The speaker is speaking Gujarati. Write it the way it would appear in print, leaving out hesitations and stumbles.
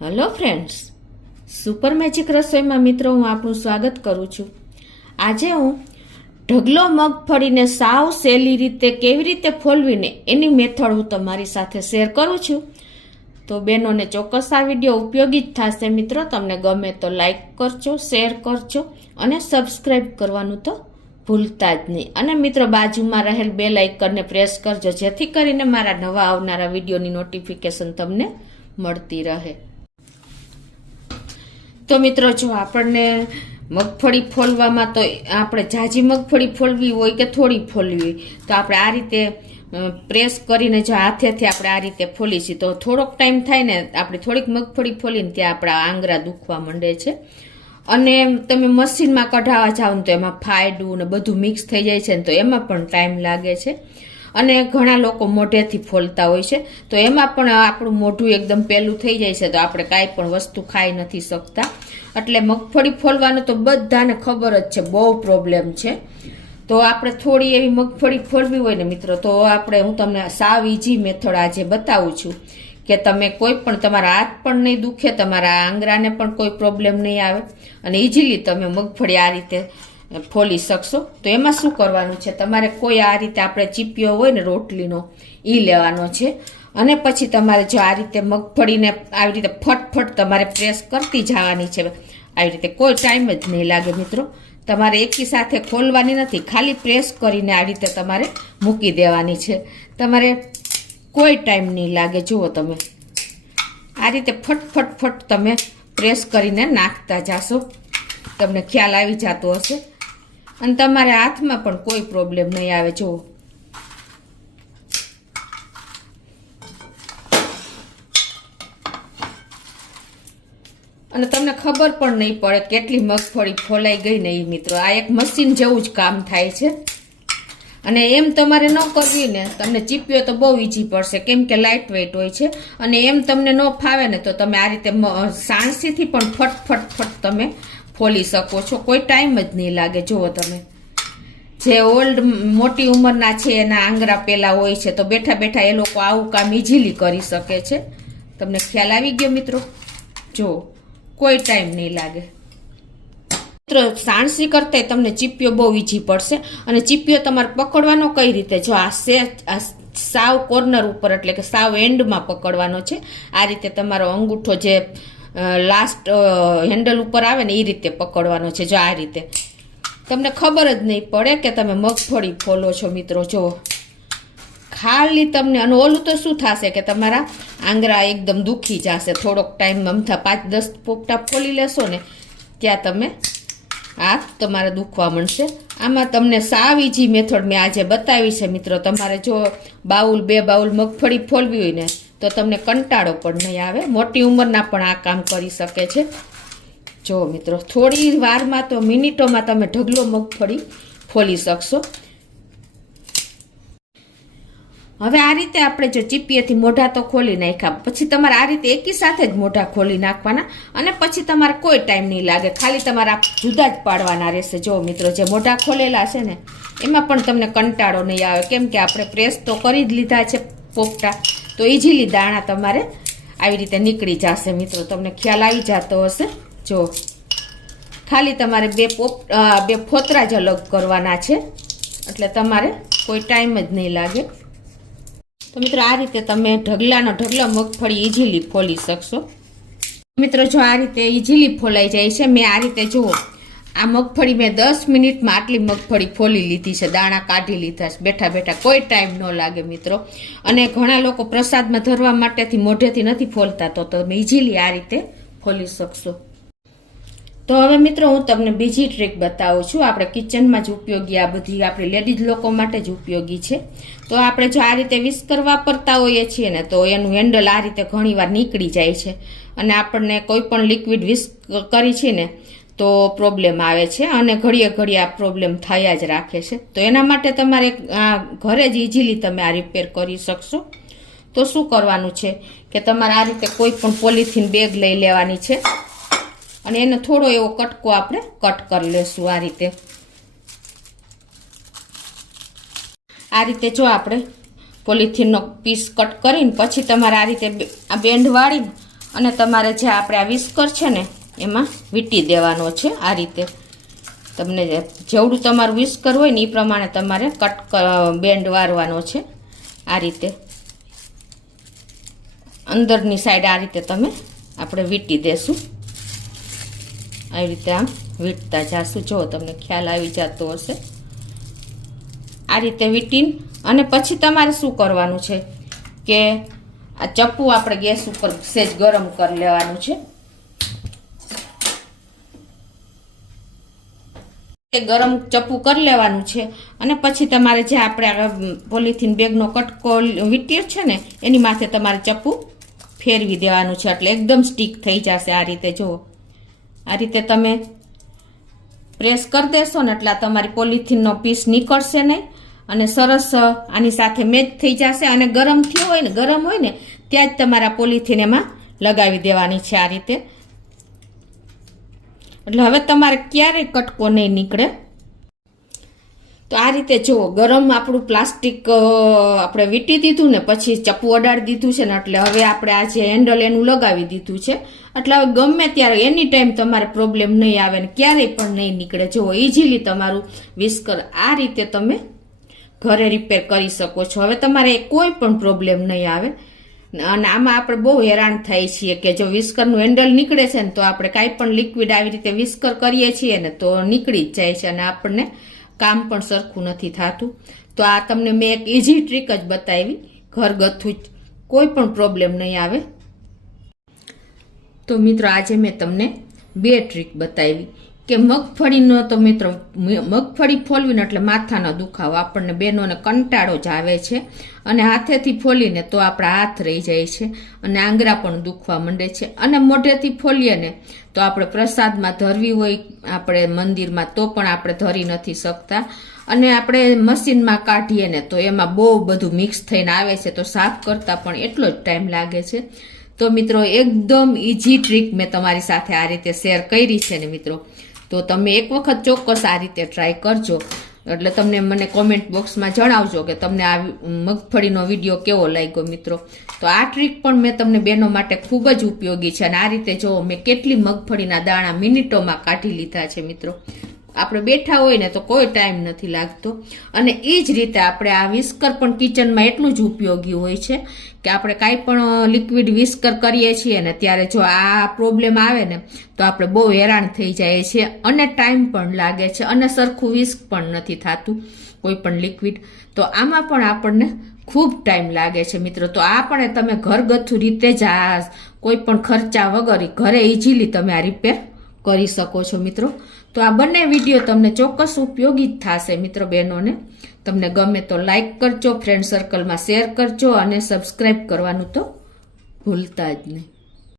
હેલો ફ્રેન્ડ્સ, સુપર મેજિક રસોઈમાં મિત્રો હું આપનું સ્વાગત કરું છું। આજે હું ઢગલો મગફળીને સાવ સહેલી રીતે કેવી રીતે ફોલવીને એની મેથડ હું તમારી સાથે શેર કરું છું। તો બહેનોને ચોક્કસ આ વિડીયો ઉપયોગી જ થશે મિત્રો। તમને ગમે તો લાઈક કરજો, શેર કરજો અને સબસ્ક્રાઈબ કરવાનું તો ભૂલતા જ નહીં। અને મિત્રો બાજુમાં રહેલ બેલ આઇકનને પ્રેસ કરજો જેથી કરીને મારા નવા આવનારા વિડીયોની નોટિફિકેશન તમને મળતી રહે। તો મિત્રો જો આપણને મગફળી ફોલવામાં તો આપણે જાજી મગફળી ફોલવી હોય કે થોડી ફોલવી હોય તો આપણે આ રીતે પ્રેસ કરીને જો હાથેથી આપણે આ રીતે ફોલી છીએ તો થોડોક ટાઈમ થાય ને આપણે થોડીક મગફળી ફોલીને ત્યાં આપણા આંગળા દુખવા માંડે છે। અને તમે મશીનમાં કઢાવવા જાઓ ને તો એમાં ફાયડું ને બધું મિક્સ થઈ જાય છે ને તો એમાં પણ ટાઈમ લાગે છે। અને ઘણા લોકો મોઢેથી ફોલતા હોય છે તો એમાં પણ આપણું મોઢું એકદમ પેલું થઈ જાય છે તો આપણે કાંઈ પણ વસ્તુ ખાઈ નથી શકતા। એટલે મગફળી ફોલવાનું તો બધાને ખબર જ છે, બહુ પ્રોબ્લેમ છે। તો આપણે થોડી એવી મગફળી ફોલવી હોય ને મિત્રો તો હું તમને સાવ ઈઝી મેથડ આજે બતાવું છું કે તમે કોઈ પણ તમારા હાથ પણ નહીં દુખે, તમારા આંગળાને પણ કોઈ પ્રોબ્લેમ નહીં આવે અને ઇઝીલી તમે મગફળી આ રીતે ફોલી શકશો। તો એમાં શું કરવાનું છે, તમારે કોઈ આ રીતે આપણે ચીપિયો હોય ને રોટલીનો એ લેવાનો છે અને પછી તમારે જો આ રીતે મગફળીને આવી રીતે ફટફટ તમારે પ્રેસ કરતી જવાની છે। આવી રીતે કોઈ ટાઈમ જ નહીં લાગે મિત્રો, તમારે એકી સાથે ખોલવાની નથી, ખાલી પ્રેસ કરીને આવી રીતે તમારે મૂકી દેવાની છે। તમારે કોઈ ટાઈમ નહીં લાગે। જુઓ તમે આ રીતે ફટ તમે પ્રેસ કરીને નાખતા જાશો, તમને ખ્યાલ આવી જતો હશે અને તમારે હાથમાં પણ કોઈ પ્રોબ્લેમ નહીં આવે। જુઓ અને તમને ખબર પણ નહીં પડે કેટલી મગફળી ફોલાઈ ગઈ ને એ મિત્રો, આ એક મશીન જેવું જ કામ થાય છે। અને એમ તમારે ન કરવી ને તમને ચીપ્યો તો બહુ ઈઝી પડશે કેમ કે લાઇટ વેઇટ હોય છે। અને એમ તમને ન ફાવે ને તો તમે આ રીતે સાણસીથી પણ ફટ તમે ફોલી શકો છો, કોઈ ટાઈમ જ નહીં લાગે। જુઓ તમે જે ઓલ્ડ મોટી ઉંમરના છે એના આંગળા પેલા હોય છે તો બેઠા બેઠા એ લોકો આવું કામ ઇઝીલી કરી શકે છે। તમને ખ્યાલ આવી ગયો મિત્રો? જુઓ કોઈ ટાઈમ નહીં લાગે મિત્રો। સાણસી કરતા તમને ચીપિયો બહુ ઈઝી પડશે અને ચીપિયો તમારે પકડવાનો કઈ રીતે, જો આ સાવ કોર્નર ઉપર એટલે કે સાવ એન્ડમાં પકડવાનો છે। આ રીતે તમારો અંગૂઠો જે લાસ્ટ હેન્ડલ ઉપર આવે ને એ રીતે પકડવાનો છે। જો આ રીતે તમને ખબર જ નહીં પડે કે તમે મગફળી ફોલો છો મિત્રો। જુઓ ખાલી તમને, અને ઓલું તો શું થશે કે તમારા આંગળા એકદમ દુખી જશે થોડોક ટાઈમ, અમથા 5-10 પોપટા ફોલી લેશો ને ત્યાં તમે હાથ તમારે દુખવા માંડશે। આમાં તમને સાવ ઈઝી મેથડ મેં આજે બતાવી છે મિત્રો। તમારે જો 2 બાઉલ મગફળી ફોલવી હોય ને તો તમને કંટાળો પણ નહીં આવે, મોટી ઉંમરના પણ આ કામ કરી શકે છે। જો મિત્રો થોડી વારમાં તો મિનિટોમાં તમે ઢગલો મગફળી ફોલી શકશો। હવે આ રીતે આપણે જો ચીપીએથી મોઢા તો ખોલી નાખ્યા, પછી તમારે આ રીતે એકી સાથે જ મોઢા ખોલી નાખવાના અને પછી તમારે કોઈ ટાઈમ નહીં લાગે, ખાલી તમારે જુદા જ પાડવાના રહેશે। જો મિત્રો જે મોઢા ખોલેલા છે ને એમાં પણ તમને કંટાળો નહીં આવે કેમ કે આપણે પ્રેસ તો કરી જ લીધા છે પોપટા, તો ઇઝીલી દાણા તમારે આવી રીતે નીકળી જશે મિત્રો। તમને ખ્યાલ આવી જતો હશે। જો ખાલી તમારે બે ફોતરા જ અલગ કરવાના છે એટલે તમારે કોઈ ટાઈમ જ નહીં લાગે। તો મિત્રો આ રીતે તમે ઢગલા મગફળી ઇઝીલી ફોલી શકશો મિત્રો। જો આ રીતે ઇઝીલી ફોલાઈ જાય છે, મેં આ રીતે જુઓ આ મગફળી મેં 10 મિનિટમાં આટલી મગફળી ફોલી લીધી છે, દાણા કાઢી લીધા છે બેઠા બેઠા, કોઈ ટાઈમ ન લાગે મિત્રો। અને ઘણા લોકો પ્રસાદમાં ધરવા માટેથી મોઢેથી નથી ફોલતા તો તમે ઇઝીલી આ રીતે ફોલી શકશો। તો હવે મિત્રો હું તમને બીજી ટ્રીક બતાવું છું, આપણે કિચનમાં જ ઉપયોગી, આ બધી આપણે લેડીઝ લોકો માટે જ ઉપયોગી છે। તો આપણે જો આ રીતે વિસ્કર વાપરતા હોઈએ છીએ ને તો એનું હેન્ડલ આ રીતે ઘણીવાર નીકળી જાય છે અને આપણને કોઈ પણ લિક્વિડ વિસ્ક કરી છે ને તો પ્રોબ્લેમ આવે છે અને ઘડીએ આ પ્રોબ્લેમ થયા જ રાખે છે। તો એના માટે તમારે ઘરે જ ઇઝીલી તમે આ રિપેર કરી શકશો। તો શું કરવાનું છે કે તમારે આ રીતે કોઈ પણ પોલિથીન બેગ લઈ લેવાની છે અને એને થોડો એવો કટકો આપણે કટ કરી લેશું। આ રીતે જો આપણે પોલિથીનનો પીસ કટ કરીને પછી તમારે આ રીતે આ બેન્ડ વાળીને અને તમારે જે આપણે આ વિસ્કર છે ને એમાં વીંટી દેવાનો છે આ રીતે. તમને જેવડું તમારું વિસ્કર હોય ને એ પ્રમાણે તમારે બેન્ડ વારવાનો છે આ રીતે. અંદરની સાઈડ આ રીતે આપણે વીંટી દેશું. આવી રીતે આમ વીંટતા જાશું. જો તમને ખ્યાલ આવી જતો હશે. આ રીતે વીંટીને અને પછી તમારે શું કરવાનું છે કે આ ચપ્પુ આપણે ગેસ ઉપર સેજ ગરમ કરી લેવાનું છે. ગરમ ચપ્પુ કરી લેવાનું છે અને પછી તમારે જે આપણે પોલિથીન બેગનો કટકો વીંટ્યો છે ને એની માથે તમારે ચપ્પુ ફેરવી દેવાનું છે એટલે એકદમ સ્ટીક થઈ જશે. આ રીતે જુઓ, આ રીતે તમે પ્રેસ કરી દેશો ને એટલે તમારી પોલિથીનનો પીસ નીકળશે નહીં અને સરસ આની સાથે મેચ થઈ જશે. અને ગરમ હોય ને ત્યાં જ તમારા પોલિથીન એમાં લગાવી દેવાની છે આ રીતે. એટલે હવે તમારે ક્યારેય કટકો નહીં નીકળે. તો આ રીતે જુઓ, ગરમ આપણું પ્લાસ્ટિક આપણે વીંટી દીધું ને પછી ચપ્પુ અડાડી દીધું છે ને એટલે હવે આપણે આ જે હેન્ડલ એનું લગાવી દીધું છે એટલે હવે ગમે ત્યારે એની ટાઈમ તમારે પ્રોબ્લેમ નહીં આવે ને ક્યારેય પણ નહીં નીકળે. જુઓ, ઇઝીલી તમારું વિસ્કર આ રીતે તમે ઘરે રિપેર કરી શકો છો. હવે તમારે કોઈ પણ પ્રોબ્લેમ નહીં આવે. અને આમાં આપણે બહુ હેરાન થાય છીએ કે જો વિસ્કરનું હેન્ડલ નીકળે છે ને તો આપણે કાંઈ પણ લિક્વિડ આવી રીતે વિસ્કર કરીએ છીએ ને તો નીકળી જ જાય છે અને આપણને કામ પણ સરખું નથી થતું. તો આ તમને મેં એક ઇઝી ટ્રીક જ બતાવી, ઘરગથ્થુ જ, કોઈ પણ પ્રોબ્લેમ નહીં આવે. તો મિત્રો આજે મેં તમને 2 ટ્રીક બતાવી કે મગફળીનો તો મિત્રો મગફળી ફોલવીને એટલે માથાનો દુખાવો આપણને બેનોને કંટાળો જ આવે છે અને હાથેથી ફોલીને તો આપણા હાથ રહી જાય છે અને આંગળા પણ દુખવા માંડે છે. અને મોઢેથી ફોલીએ ને તો આપણે પ્રસાદમાં ધરવી હોય આપણે મંદિરમાં તો પણ આપણે ધરી નથી શકતા. અને આપણે મશીનમાં કાઢીએ ને તો એમાં બહુ બધું મિક્સ થઈને આવે છે તો સાફ કરતા પણ એટલો જ ટાઈમ લાગે છે. તો મિત્રો એકદમ ઇઝી ટ્રીક મેં તમારી સાથે આ રીતે શેર કરી છે ને મિત્રો, તો તમે એક વખત ચોક્કસ આ રીતે ટ્રાય કરજો. એટલે તમને મને કોમેન્ટ બોક્સમાં જણાવજો કે તમને આ મગફળીનો વિડીયો કેવો લાગ્યો મિત્રો. તો આ ટ્રીક પણ મેં તમને બહેનો માટે ખૂબ જ ઉપયોગી છે. અને આ રીતે જો મેં કેટલી મગફળીના દાણા મિનિટોમાં કાઢી લીધા છે મિત્રો. આપણે બેઠા હોય ને તો કોઈ ટાઈમ નથી લાગતો. અને એ જ રીતે આપણે આ વિસ્કર પણ કિચનમાં એટલું જ ઉપયોગી હોય છે કે આપણે કાંઈ પણ લિક્વિડ વિસ્કર કરીએ છીએ ને ત્યારે જો આ પ્રોબ્લેમ આવે ને તો આપણે બહુ હેરાન થઈ જાય છે અને ટાઈમ પણ લાગે છે અને સરખું વિસ્ક પણ નથી થતું કોઈ પણ લિક્વિડ. તો આમાં પણ આપણને ખૂબ ટાઈમ લાગે છે મિત્રો. તો આ પણ તમે ઘરગથ્થુ રીતે જ આ કોઈ પણ ખર્ચા વગર ઘરે ઇઝીલી તમે આ રિપેર કરી શકો છો મિત્રો. તો આ બંને વિડીયો તમને ચોક્કસ ઉપયોગી જ થશે મિત્રો બહેનોને. તમને ગમે તો લાઈક કરજો, ફ્રેન્ડ સર્કલમાં શેર કરજો અને સબસ્ક્રાઈબ કરવાનું તો ભૂલતા જ નહીં.